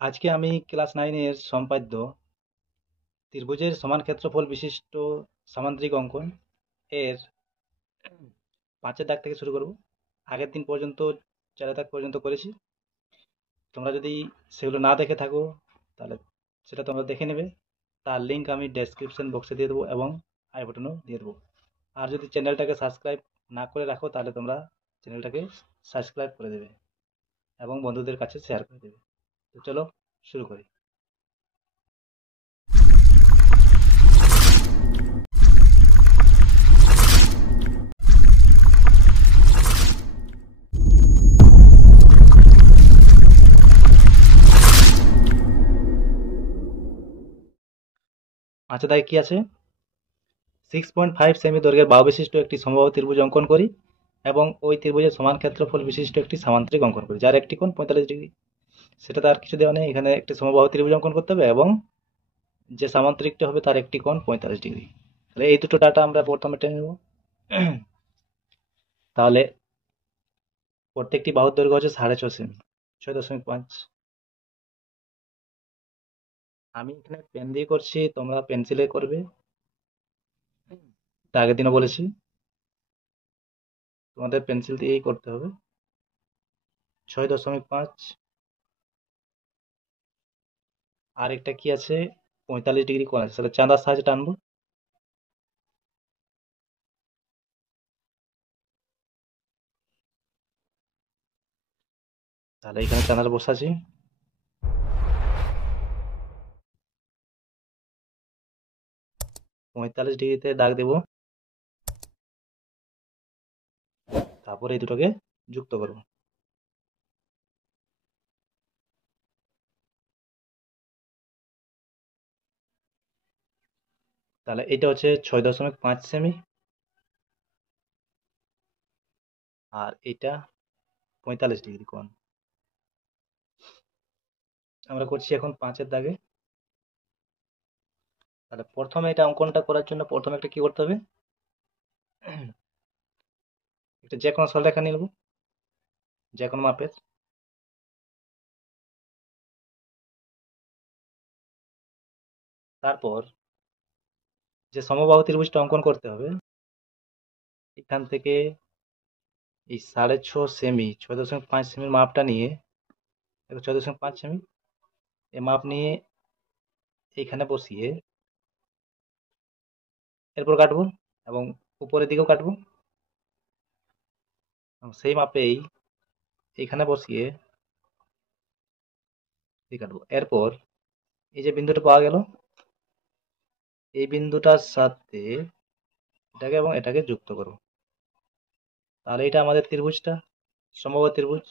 আজকে আমি ক্লাস 9 এর সম্পাদ্য ত্রিভুজের সমান ক্ষেত্রফল বিশিষ্ট সামান্তরিক অঙ্কন এর 5 দাগ থেকে শুরু করব। আগের দিন পর্যন্ত 4 দাগ পর্যন্ত করেছি। তোমরা যদি সেগুলো না দেখে থাকো তাহলে সেটা তোমরা দেখে নেবে। তার লিংক আমি ডেসক্রিপশন বক্সে দিয়ে দেবো এবং আই বাটনেও দিয়ে দেবো। আর যদি চ্যানেলটাকে সাবস্ক্রাইব না করে রাখো তাহলে তোমরা চ্যানেলটাকে সাবস্ক্রাইব করে দেবে এবং বন্ধুদের কাছে শেয়ার করে দেবে। তো চলো শুরু করি। আচ্ছা, তাই কি আছে? 6.5 সেমি দৈর্ঘ্যের বাহু বিশিষ্ট একটি সমবাহু ত্রিভুজ অঙ্কন করি এবং ওই ত্রিভুজের সমান ক্ষেত্রফল বিশিষ্ট একটি সামান্তরিক অঙ্কন করি যার একটি কোণ 45 ডিগ্রি। সেটা তো আর কিছু দেওয়া নেই, এখানে একটি সমবাহু ত্রিভুজ অঙ্কন করতে হবে এবং যে সামান্তরিকটা হবে তার একটি কোণ 45 ডিগ্রি। তাহলে এই দুটো ডাটা আমরা প্রথমে টেনে নেব। তাহলে প্রত্যেকটি বাহুর দৈর্ঘ্য হচ্ছে 6.5 সেমি, 6.5। আমি এখানে পেন দিয়ে করছি, তোমরা পেন্সিলে করবে। তা আগের দিনও বলেছি তোমাদের পেন্সিল দিয়েই করতে হবে। 6.5, আর একটা কি আছে, 45 ডিগ্রি কোণ আছে, তাহলে চাঁদার সাহায্যে টানবো। তাহলে এখানে চাঁদার বসাচ্ছি। 45 ডিগ্রিতে দাগ দেব, তারপর এই দুটোকে যুক্ত করব। তাহলে এটা হচ্ছে 6.5 সেমি আর এটা 45 ডিগ্রি কোণ। আমরা করছি এখন 5-এর দাগে। তাহলে প্রথমে এটা অঙ্কনটা করার জন্য প্রথমে একটা কি করতে হবে, একটা যে কোনো সরলরেখা নিয়ে নেবো, যে কোনো মাপের। তারপর যে সমবাহু ত্রিভুজটা অঙ্কন করতে হবে, এখান থেকে এই 6.5 সেমি, 6.5 সেমির মাপটা নিয়ে, 6.5 সেমি এই মাপ নিয়ে এইখানে বসিয়ে এরপর কাটবো এবং উপরের দিকেও কাটবো এবং সেই মাপেই এইখানে বসিয়ে কাটবো। এরপর এই যে বিন্দুটা পাওয়া গেল, এই বিন্দুটার সাথে এটাকে এবং এটাকে যুক্ত করব। তাহলে এটা আমাদের ত্রিভুজটা, সমবাহু ত্রিভুজ,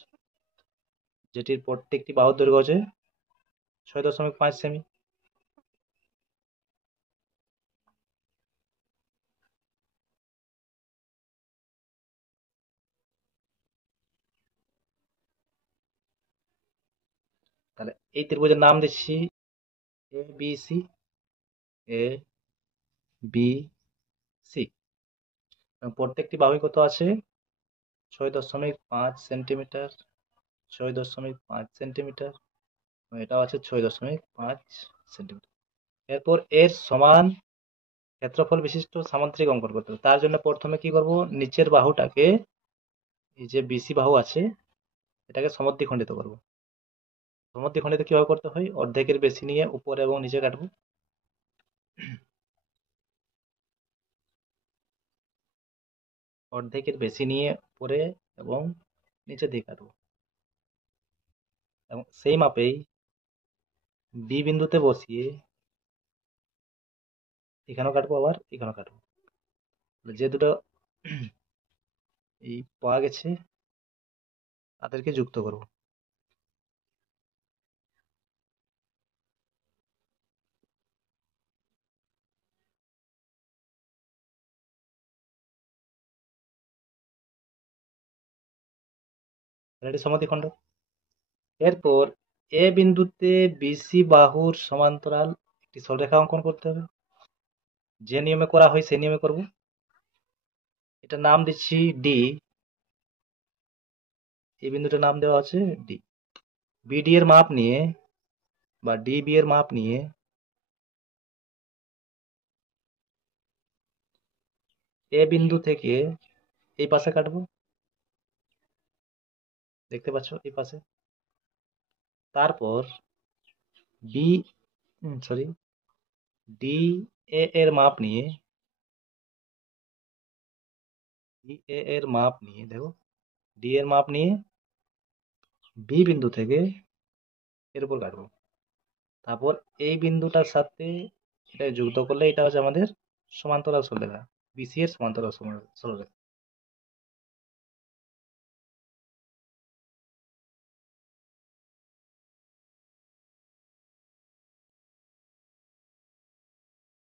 যেটির প্রত্যেকটি বাহুর দৈর্ঘ্য আছে 6.5 সেমি। তাহলে এই ত্রিভুজের নাম দিচ্ছি A B C, A B C. প্রত্যেকটি বাহুই কত আছে, 6.5 সেন্টিমিটার, 6.5 সেন্টিমিটার, এটাও আছে 6.5 সেন্টিমিটার। এরপর এর সমান ক্ষেত্রফল বিশিষ্ট সামান্তরিক অঙ্কন করতে হবে। তার জন্য প্রথমে কি করব, নিচের বাহুটাকে, এই যে বিসি বাহু আছে, এটাকে সমদ্বিখণ্ডিত করব। সমদ্বিখণ্ডিত কিভাবে করতে হয়, অর্ধেকের বেশি নিয়ে উপরে এবং নিচে কাটবো। অর্ধেকের বেশি নিয়ে উপরে এবং নিচে দিয়ে কাটবো এবং সেই মাপেই বি বিন্দুতে বসিয়ে এখানেও কাটবো আবার এখানেও কাটবো। যে দুটো এই পাওয়া গেছে তাদেরকে যুক্ত করব। তাহলে এটি সমদ্বিখণ্ড। এরপর এ বিন্দুতে বিসি বাহুর সমান্তরাল একটি সরলরেখা অঙ্কন করতে হবে। যে নিয়মে করা হয় সেই নিয়মে করব। এটা নাম দিচ্ছি ডি, এই বিন্দুটার নাম দেওয়া আছে ডি। বিডি এর মাপ নিয়ে বা ডিবি এর মাপ নিয়ে এ বিন্দু থেকে এই পাশে কাটবো, দেখতে পাচ্ছ এই পাশে। তারপর বি সরি ডি এ এর মাপ নিয়ে দেখো ডি এর মাপ নিয়ে বি বিন্দু থেকে এর উপর কাটবো। তারপর এই বিন্দুটার সাথে এটা যুক্ত করলে এটা হচ্ছে আমাদের সমান্তরাল সরলরেখা, বিসি এর সমান্তরাল সরলরেখা।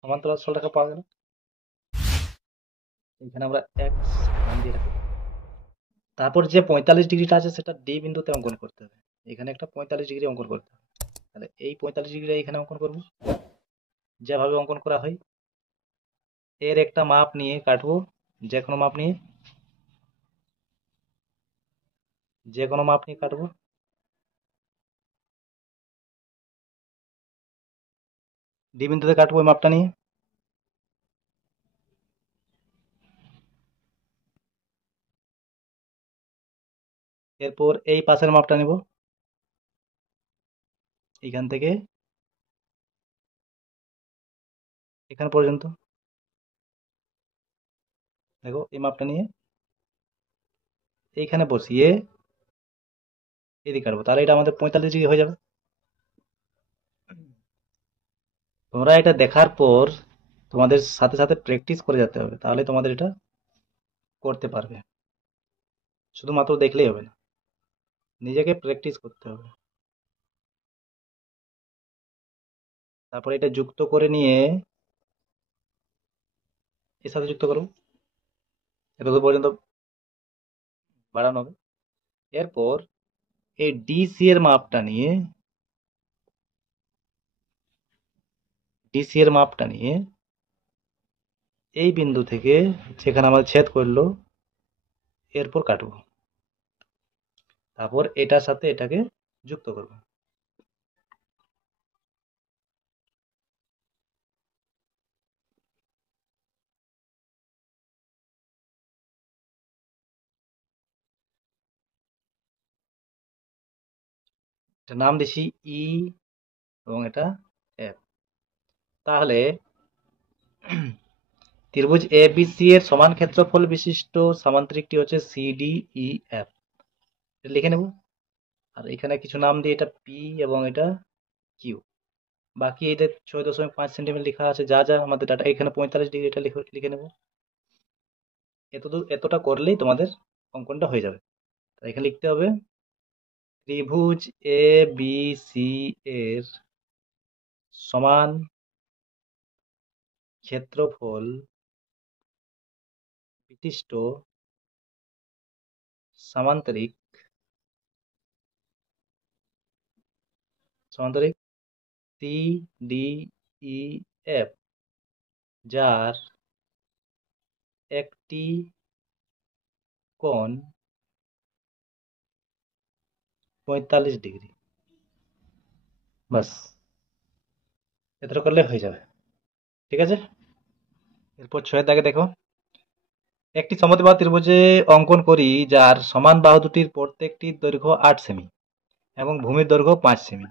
সমান্তরাল সরলরেখা পাওয়া গেল। এখানে আমরা এক্স মান দিয়ে রাখবো। তারপর যে 45 ডিগ্রিটা আছে সেটা ডি বিন্দুতে অঙ্কন করতে হবে। এখানে একটা 45 ডিগ্রি অঙ্কন করতে হবে। তাহলে এই 45 ডিগ্রিটা এখানে অঙ্কন করব, যেভাবে অঙ্কন করা হয়। এর একটা মাপ নিয়ে কাটবো, যে কোনো মাপ নিয়ে কাটবো। ডি বিন্দুতে কাটবো ওই মাপটা নিয়ে। এরপর এই পাশের মাপটা নেব, এখান থেকে এখান পর্যন্ত। দেখো এই মাপটা নিয়ে এইখানে বসিয়ে এদিকে কাটবো, তাহলে এটা আমাদের 45 ডিগ্রি হয়ে যাবে। তোমরা এটা দেখার পর তোমাদের সাথে সাথে প্র্যাকটিস করে যেতে হবে, তাহলে তোমাদের এটা করতে পারবে। শুধুমাত্র দেখলেই হবে না, নিজেকে প্র্যাকটিস করতে হবে। তারপরে এটা যুক্ত করে নিয়ে এর সাথে যুক্ত করবো, এতদূর পর্যন্ত বাড়ানো হবে। এরপর এই ডিসি এর মাপটা নিয়ে এই বিন্দু থেকে যেখানে আমাদের ছেদ করলো এরপর কাটবো। তারপর এটার সাথে এটাকে যুক্ত করব। এটা নাম দিছি ই এবং এটা এফ। তাহলে ত্রিভুজ এ বি সি এর সমান ক্ষেত্রফল বিশিষ্ট সামান্তরিকটি হচ্ছে সিডি ই এফ, লিখে নেব। আর এখানে কিছু নাম দিয়ে এটা পি এবং এটা কিউ। বাকি এটা 6.5 সেন্টিমিটার লেখা আছে, যা যা আমাদের ডাটা। এখানে 45 ডিগ্রি, এটা লিখে নেব। এতটা করলেই তোমাদের অঙ্কনটা হয়ে যাবে। এখানে লিখতে হবে ত্রিভুজ এ বি সি এর সমান ক্ষেত্রফল বিশিষ্ট সামান্তরিক সি ডি ই এফ, যার একটি কোণ 45 ডিগ্রি। বাস, এতটা করলে হয়ে যাবে। ঠিক আছে। এরপর 6 দাগে দেখো, একটি সমদ্বিবাহু ত্রিভুজে অঙ্কন করি যার সমান বাহু দুটির প্রত্যেকটির দৈর্ঘ্য 8 সেমি এবং ভূমির দৈর্ঘ্য 5 সেমি।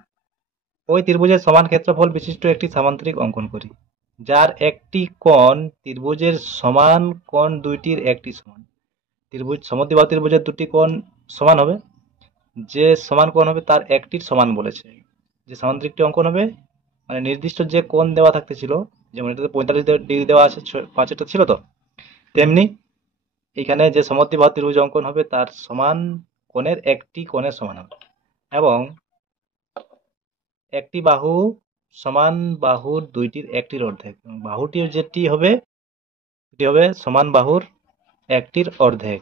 ওই ত্রিভুজের সমান ক্ষেত্রফল বিশিষ্ট একটি সামান্তরিক অঙ্কন করি যার একটি কোণ ত্রিভুজের সমান কোণ দুইটির একটি সমান। ত্রিভুজ সমদ্বিবাহু ত্রিভুজের দুটি কোণ সমান হবে, যে সমান কোণ হবে তার একটির সমান বলেছে। যে সামান্তরিকটি অঙ্কন হবে, মানে নির্দিষ্ট যে কোণ দেওয়া থাকতে ছিল, যেমন এটাতে 45 ডিগ্রি দেওয়া আছে, 5 ছিল তো, তেমনি এখানে যে সমদ্বিবাহু ত্রিভুজ অঙ্কন হবে তার সমান কোণের একটি কোণের সমান হবে, এবং একটি বাহু সমান বাহুর দুইটির একটির অর্ধেক। বাহুটি যেটি হবে সেটি হবে সমান বাহুর একটির অর্ধেক।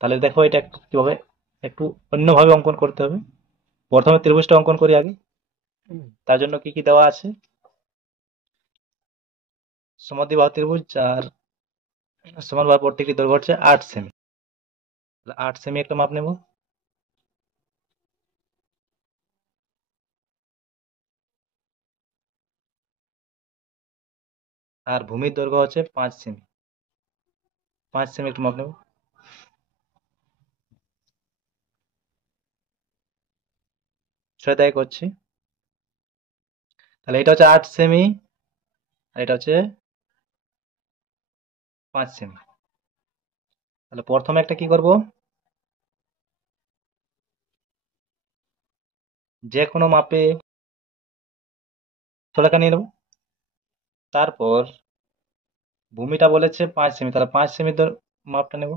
তাহলে দেখো এটা একটু কিভাবে, একটু অন্যভাবে অঙ্কন করতে হবে। প্রথমে ত্রিভুজটা অঙ্কন করি আগে। তার জন্য কি কি দেওয়া আছে, সমদ্বিবাহু ত্রিভুজ যার সমান বাহুর প্রত্যেকটি দৈর্ঘ্য হচ্ছে 8 সেমি। 8 সেমি একটা মাপ নেব। আর ভূমির দৈর্ঘ্য হচ্ছে 5 সেমি। 5 সেমি একটু মাপ নেব। ছয় দাগে করছি। তাহলে এটা হচ্ছে 8 সেমি, আর এটা হচ্ছে 5 সেমি। তাহলে প্রথমে একটা কি করব, যে কোনো মাপে রেখা নিয়ে নেব। তারপর ভূমিটা বলেছে 5 সেমি, তাহলে 5 সেমি মাপটা নেব।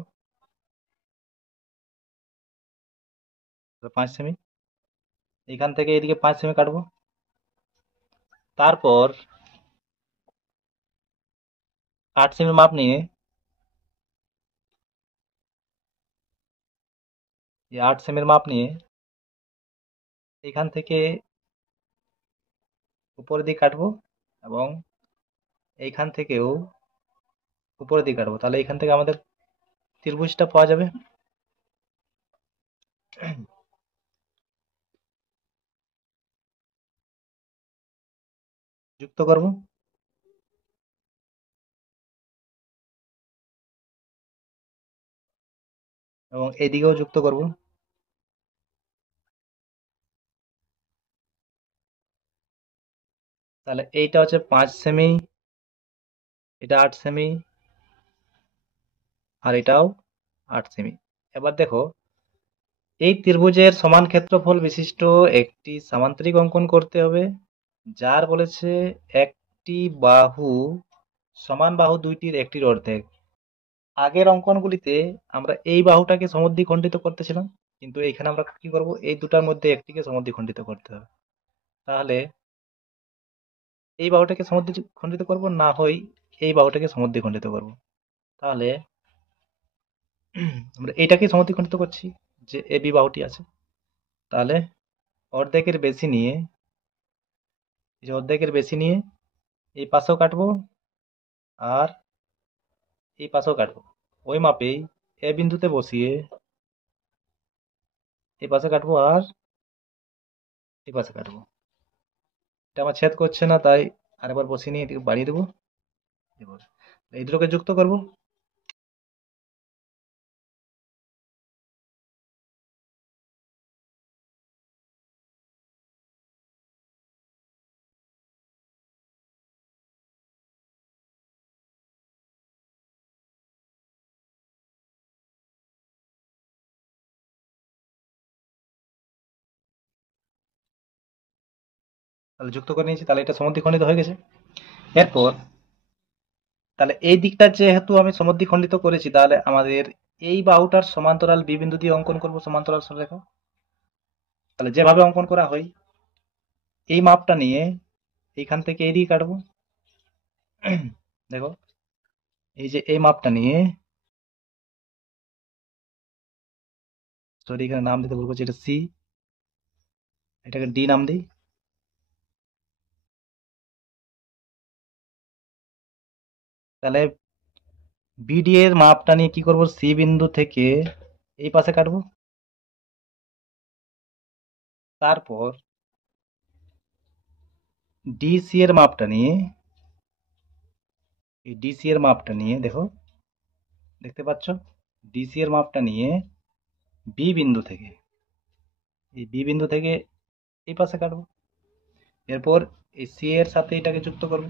5 সেমি, এখান থেকে এদিকে 5 সেমি কাটবো। তারপর 8 সেমি মাপ নিয়ে এই 8 সেমির মাপ নিয়ে এখান থেকে উপরের দিকে কাটবো, এবং এইখান থেকেও উপরের দিকে কাটবো। তাহলে এখান থেকে আমাদের ত্রিভুজটা পাওয়া যাবে। যুক্ত করব, এবং এদিকেও যুক্ত করব। তাহলে এইটা হচ্ছে 5 সেমি, এটা 8 সেমি, আর এটাও 8 সেমি। এবার দেখো, এই ত্রিভুজের সমান ক্ষেত্রফল বিশিষ্ট একটি সামান্তরিক অঙ্কন করতে হবে, যার বলেছে একটি বাহু সমান বাহু দুইটির একটির অর্ধেক। আগের অঙ্কনগুলিতে আমরা এই বাহুটাকে সমদ্বিখণ্ডিত করতেছিলাম, কিন্তু এখানে আমরা কি করব, এই দুটার মধ্যে একটিকে সমদ্বিখণ্ডিত করতে হবে। তাহলে এই বাহুটাকে সমদ্বিখণ্ডিত করব, না হয় এই বাহুটাকে সমদ্বিখণ্ডিত করব। তাহলে আমরা এইটাকে সমদ্বিখণ্ডিত করছি, যে এবি বাহুটি আছে। তাহলে অর্ধেকের বেশি নিয়ে, এই যে অর্ধেকের বেশি নিয়ে এই পাশেও কাটবো, আর এই পাশেও কাটবো। ওই মাপেই এ বিন্দুতে বসিয়ে এই পাশে কাটবো, আর এই পাশে কাটবো। এটা আমার ছেদ করছে না, তাই আরেকবার বসিয়ে নিয়ে এদিকে বাড়িয়ে দেবো। এবার এই দুটোকে যুক্ত করব। তাহলে যুক্ত করে নিয়েছি, তাহলে এটা সমদ্বিখণ্ডিত হয়ে গেছে। এরপর তাহলে এই দিকটা যেহেতু আমি সমদ্বিখণ্ডিত করেছি, তাহলে আমাদের এই বাহুটার সমান্তরাল বি বিন্দু দিয়ে অঙ্কন করব সমান্তরাল সরলরেখা। তাহলে যেভাবে অঙ্কন করা হয়, এই মাপটা নিয়ে এইখান থেকে এই দিকে কাটবো। দেখো, এই যে এই মাপটা নিয়ে, সরি এখানে নাম দিতে ভুল করছি, এটা সি, এটাকে ডি নাম দিই। তাহলে বিডি এর মাপটা নিয়ে কি করব, সি বিন্দু থেকে এই পাশে কাটবো। তারপর ডিসি এর মাপটা নিয়ে, এই ডিসি এর মাপটা নিয়ে দেখো, দেখতে পাচ্ছ, ডিসি এর মাপটা নিয়ে বি বিন্দু থেকে, এই বি বিন্দু থেকে এই পাশে কাটবো। এরপর এই সি এর সাথে এটাকে যুক্ত করবো।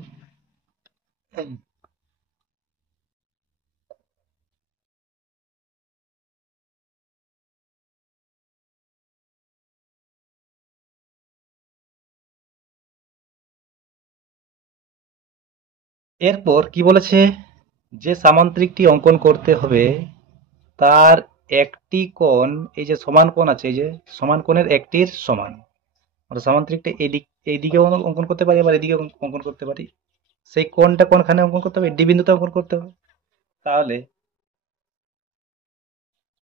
এরপর কি বলেছে, যে সামান্তরিকটি অঙ্কন করতে হবে তার একটি কোণ, এই যে সমান কোণ আছে, এই যে সমান কোণের একটির সমান। আমরা সামান্তরিকটা এইদিকে অঙ্কন করতে পারি, আবার এদিকে অঙ্কন করতে পারি। সেই কোণটা কোনখানে অঙ্কন করতে হবে, ডি বিন্দুতে অঙ্কন করতে হবে। তাহলে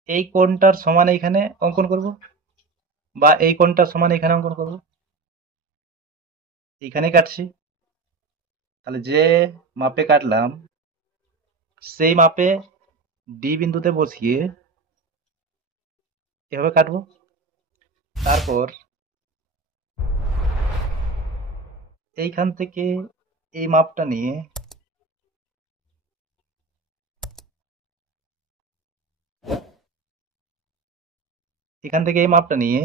এই কোণটার সমান এইখানে অঙ্কন করব, বা এই কোণটার সমান এখানে অঙ্কন করব। এইখানে কাটছি, তাহলে যে মাপে কাটলাম সেই মাপে ডি বিন্দুতে বসিয়ে এভাবে কাটবো। তারপর এইখান থেকে এই মাপটা নিয়ে এখান থেকে এই মাপটা নিয়ে,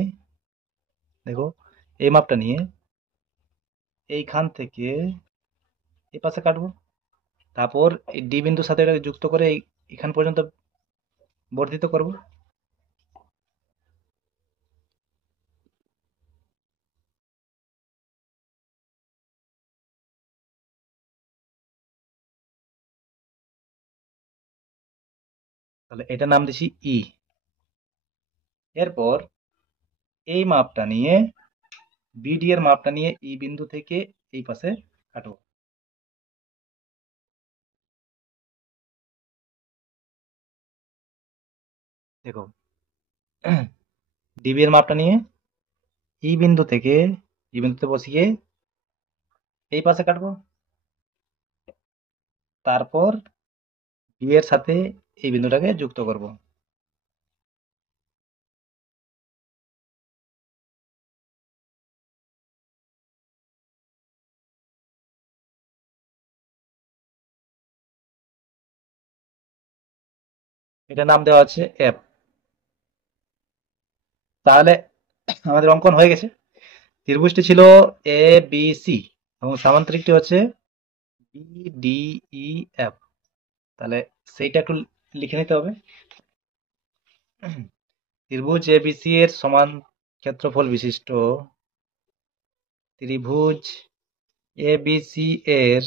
দেখো এই মাপটা নিয়ে এইখান থেকে এই পাশে কাটবো। তারপর এই ডি বিন্দুর সাথে এটাকে যুক্ত করে এখান পর্যন্ত বর্ধিত করব। তাহলে এটা নাম দিছি ই। এরপর এই মাপটা নিয়ে, বিডি এর মাপটা নিয়ে ই বিন্দু থেকে এই পাশে কাটবো। দেখো ডিবি এর মাপটা নিয়ে ই বিন্দু থেকে ই বিন্দুতে বসিয়ে এই পাশে কাটবো। তারপর বি এর সাথে এই বিন্দুটাকে যুক্ত করব। এটা নাম দেওয়া আছে এফ। তাহলে আমাদের অঙ্কন হয়ে গেছে। ত্রিভুজটি ছিল এ বি সি এবং সামান্তরিকটি হচ্ছে বি ডি ই এফ। তাহলে সেইটা একটু লিখে নিতে হবে। ত্রিভুজ এবিসি এর সমান ক্ষেত্রফল বিশিষ্ট ত্রিভুজ এবিসি এর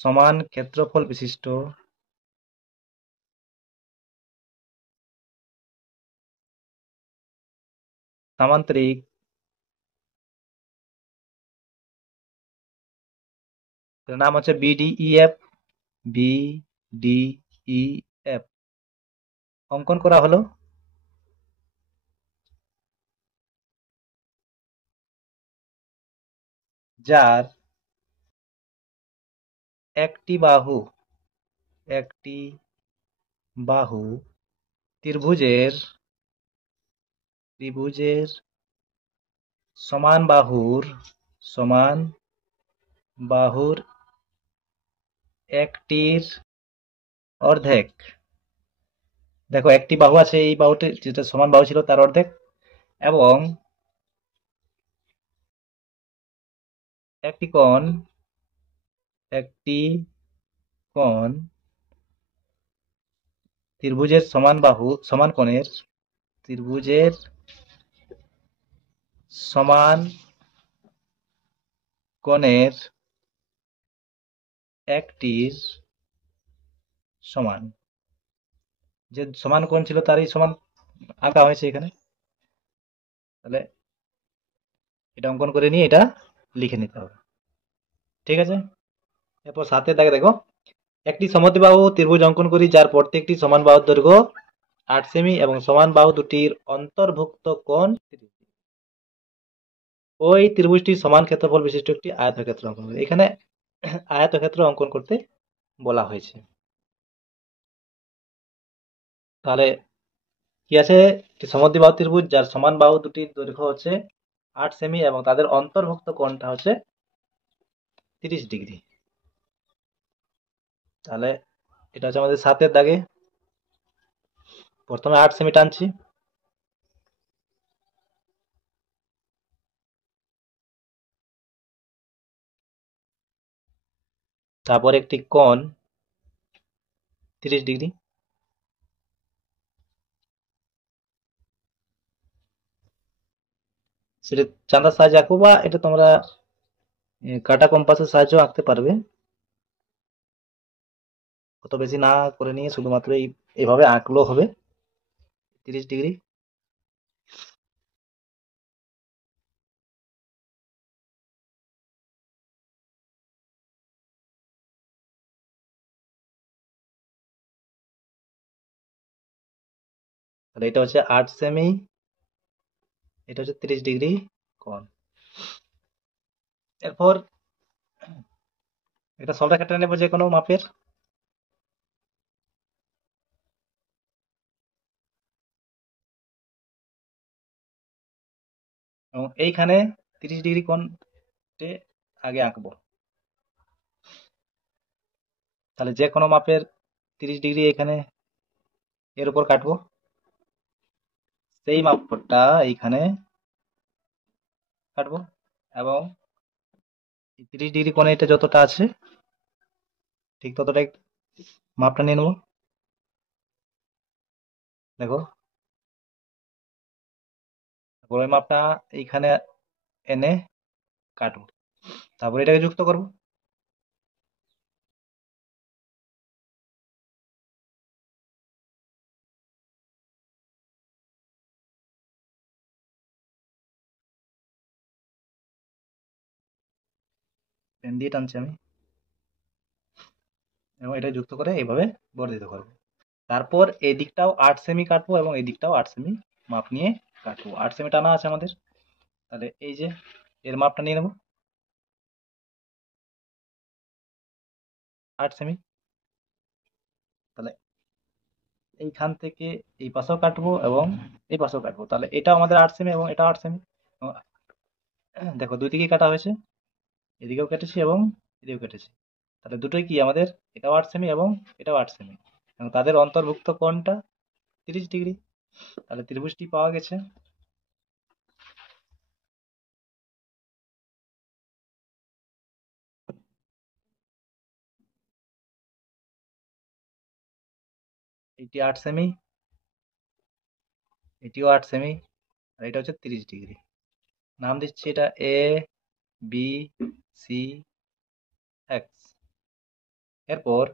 সমান ক্ষেত্রফল বিশিষ্ট সামান্তরিক এর নাম হচ্ছে বিডিইএফ। বিডিইএফ অঙ্কন করা হলো। যার একটি বাহু একটি বাহু ত্রিভুজের ত্রিভুজের সমান বাহুর একটির অর্ধেক। দেখো একটি বাহু আছে, এই বাহুটি যেটা সমান বাহু ছিল তার অর্ধেক, এবং একটি কোণ একটি কোণ ত্রিভুজের সমান বাহু সমান কোণের ত্রিভুজের সমান কোণের একটির সমান। যে সমান কোণ ছিল তারই সমান আঁকা হয়েছে এখানে। তাহলে এটা অঙ্কন করে নিয়ে এটা লিখে নিতে হবে। ঠিক আছে। এরপর 7 দাগে দেখো, একটি সমদ্বিবাহু ত্রিভুজ অঙ্কন করি যার প্রত্যেকটি সমান বাহুর দৈর্ঘ্য 8 সেমি এবং সমান বাহু দুটির অন্তর্ভুক্ত কোণ 30। ওই ত্রিভুজটি সমান ক্ষেত্রফল বিশিষ্ট একটি আয়তক্ষেত্র অঙ্কন করি। এখানে আয়তক্ষেত্র অঙ্কন করতে বলা হয়েছে। তাহলে কি আছে, একটি সমদ্বিবাহু ত্রিভুজ যার সমান বাহু দুটির দৈর্ঘ্য হচ্ছে 8 সেমি এবং তাদের অন্তর্ভুক্ত কোণটা হচ্ছে 30 ডিগ্রি। তাহলে এটা হচ্ছে আমাদের 7 দাগে। প্রথমে 8 সেমি টানছি, তারপর একটি কোণ 30 ডিগ্রি, সেটা চাঁদার সাহায্যে আঁকবো বা এটা তোমরা কাটা কম্পাসের সাহায্যে আঁকতে পারবে। অত বেশি না করে নিয়ে শুধুমাত্র এইভাবে আঁকলেও হবে 30 ডিগ্রি। তাহলে এটা হচ্ছে 8 সেমি, এটা হচ্ছে 30 ডিগ্রি কোণ। এরপর এটা সরলরেখা কেটে নেবো যে কোনো মাপের। এবং এইখানে 30 ডিগ্রি কোণে আগে আঁকবো। তাহলে যে কোনো মাপের 30 ডিগ্রি এখানে এর উপর কাটবো। সেই মাপটা এইখানে কাটবো এবং 30 ডিগ্রি কোণে এটা যতটা আছে ঠিক ততটাই মাপটা নিয়ে নেবো। দেখো, তারপর ওই মাপটা এইখানে এনে কাটবো, তারপর এটাকে যুক্ত করবো। পেন দিয়ে টানছি আমি, এবং এটা যুক্ত করে এইভাবে বর্ধিত করবো। তারপর এই দিকটাও 8 সেমি কাটবো এবং এই দিকটাও 8 সেমি মাপ নিয়ে কাটবো। 8 সেমি টানা আছে আমাদের, তাহলে এই যে এর মাপটা নিয়ে নেবো 8 সেমি। তাহলে এইখান থেকে এই পাশেও কাটবো এবং এই পাশেও কাটবো, তাহলে এটাও আমাদের 8 সেমি এবং এটাও 8 সেমি। দেখো, দুই দিকেই কাটা হয়েছে, এদিকেও কেটেছি এবং এদিকেও কেটেছি, তাহলে দুটোই কি আমাদের, এটাও 8 সেমি এবং এটাও 8 সেমি, এবং তাদের অন্তর্ভুক্ত কোণটা 30 ডিগ্রি। তাহলে ত্রিভুজটি পাওয়া গেছে। এটি 8 সেমি, এটিও 8 সেমি, আর এটা হচ্ছে 30 ডিগ্রি। নাম দিচ্ছি এটা এ বি সি এক্স। এরপর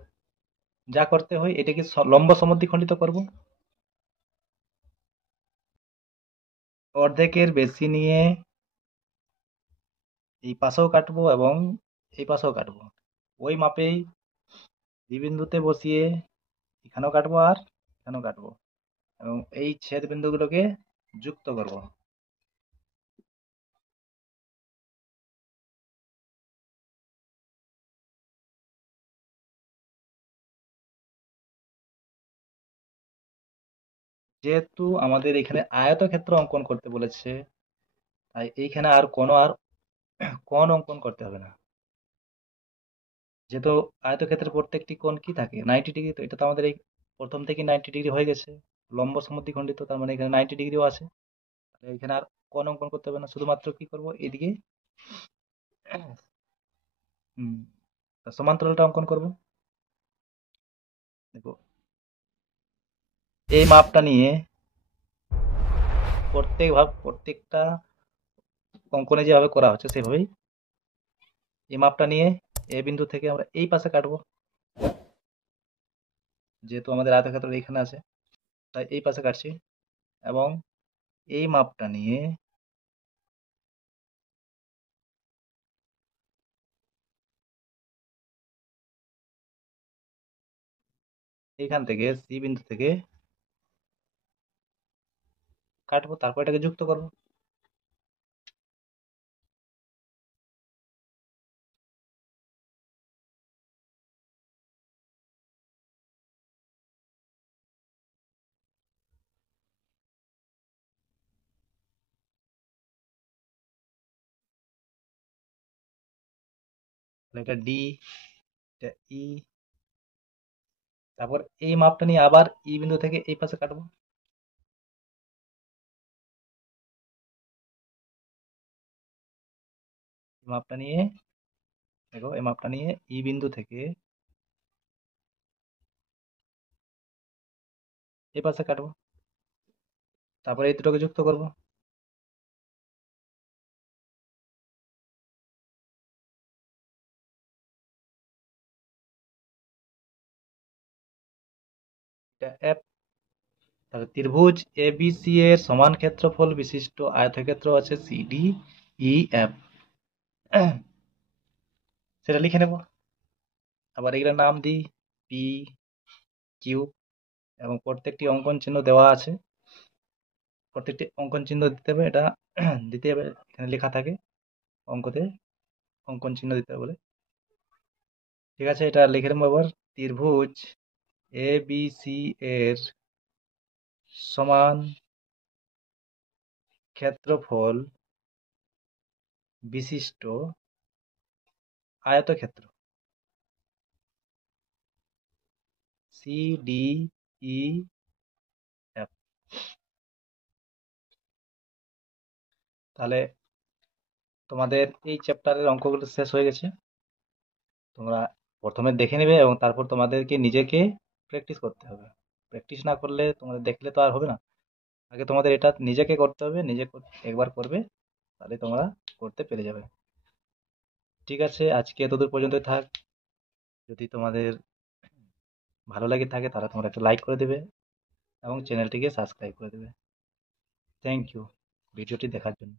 যা করতে হয়, এটাকে লম্ব সমদ্বিখণ্ডিত করব। অর্ধেকের বেশি নিয়ে এই পাশেও কাটবো এবং এই পাশেও কাটবো, ওই মাপেই বি বিন্দুতে বসিয়ে এখানেও কাটবো আর এখানেও কাটবো, এবং এই ছেদ বিন্দুগুলোকে যুক্ত করব। যেহেতু আমাদের এখানে আয়তক্ষেত্র অঙ্কন করতে বলেছে, তাই এইখানে আর কোনো কোণ অঙ্কন করতে হবে না। যেহেতু আয়তক্ষেত্রের প্রত্যেকটি কোণ কি থাকে, 90 ডিগ্রি, তো এটা তো আমাদের এই প্রথম থেকে 90 ডিগ্রি হয়ে গেছে। লম্ব সমদ্বিখণ্ডিত, তার মানে এখানে 90 ডিগ্রিও আছে। তাহলে এখানে আর কোণ অঙ্কন করতে হবে না, শুধুমাত্র কি করব, এদিকে হুম, সমান্তরালটা অঙ্কন করব। দেখো, এই মাপটা নিয়ে প্রত্যেকটা অঙ্কনে যেভাবে করা হচ্ছে সেভাবেই এই মাপটা নিয়ে এ বিন্দু থেকে আমরা এই পাশে কাটবো। যেহেতু আমাদের আয়তক্ষেত্র এইখানে আছে, তাই এই পাশে কাটছি, এবং এই মাপটা নিয়ে এইখান থেকে সি বিন্দু থেকে কাটবো, তারপর এটাকে যুক্ত করবো। তাহলে এটা ডি, এটা ই, তারপর এই মাপটা নিয়ে আবার ই বিন্দু থেকে এই পাশে কাটবো। এই মাপটা নিয়ে, দেখো, এই মাপটা নিয়ে ই বিন্দু থেকে এই পাশে কাটবো, তারপরে এই দুটোকে যুক্ত করব। এটা এফ। তাহলে ত্রিভুজ এবিসি এর সমান ক্ষেত্রফল বিশিষ্ট আয়তক্ষেত্র আছে সিডি ই এফ, সেটা লিখে নেব। আবার এগুলোর নাম দিই পি কিউ, এবং প্রত্যেকটি অঙ্কন চিহ্ন দেওয়া আছে, প্রত্যেকটি অঙ্কন চিহ্ন দিতে হবে। এটা দিতে হবে, এখানে লেখা থাকে অঙ্কতে অঙ্কন চিহ্ন দিতে হবে বলে। ঠিক আছে, এটা লিখে নেবো। এবার ত্রিভুজ এ বি সি এর সমান ক্ষেত্রফল বিশিষ্ট আয়তক্ষেত্র সি ডি ই এফ। তাহলে তোমাদের এই চ্যাপ্টারের অঙ্কগুলো শেষ হয়ে গেছে। তোমরা প্রথমে দেখে নেবে এবং তারপর তোমাদেরকে নিজেকে প্র্যাকটিস করতে হবে। প্র্যাকটিস না করলে তোমাদের দেখলে তো আর হবে না। আগে তোমাদের এটা নিজেকে করতে হবে, একবার করবে, তাহলে তোমরা করতে পেরে যাবে। ঠিক আছে, আজকে এতদূর পর্যন্ত থাক। যদি তোমাদের ভালো লাগে থাকে তাহলে তোমরা একটা লাইক করে দেবে এবং চ্যানেলটিকে সাবস্ক্রাইব করে দেবে। থ্যাংক ইউ ভিডিওটি দেখার জন্য।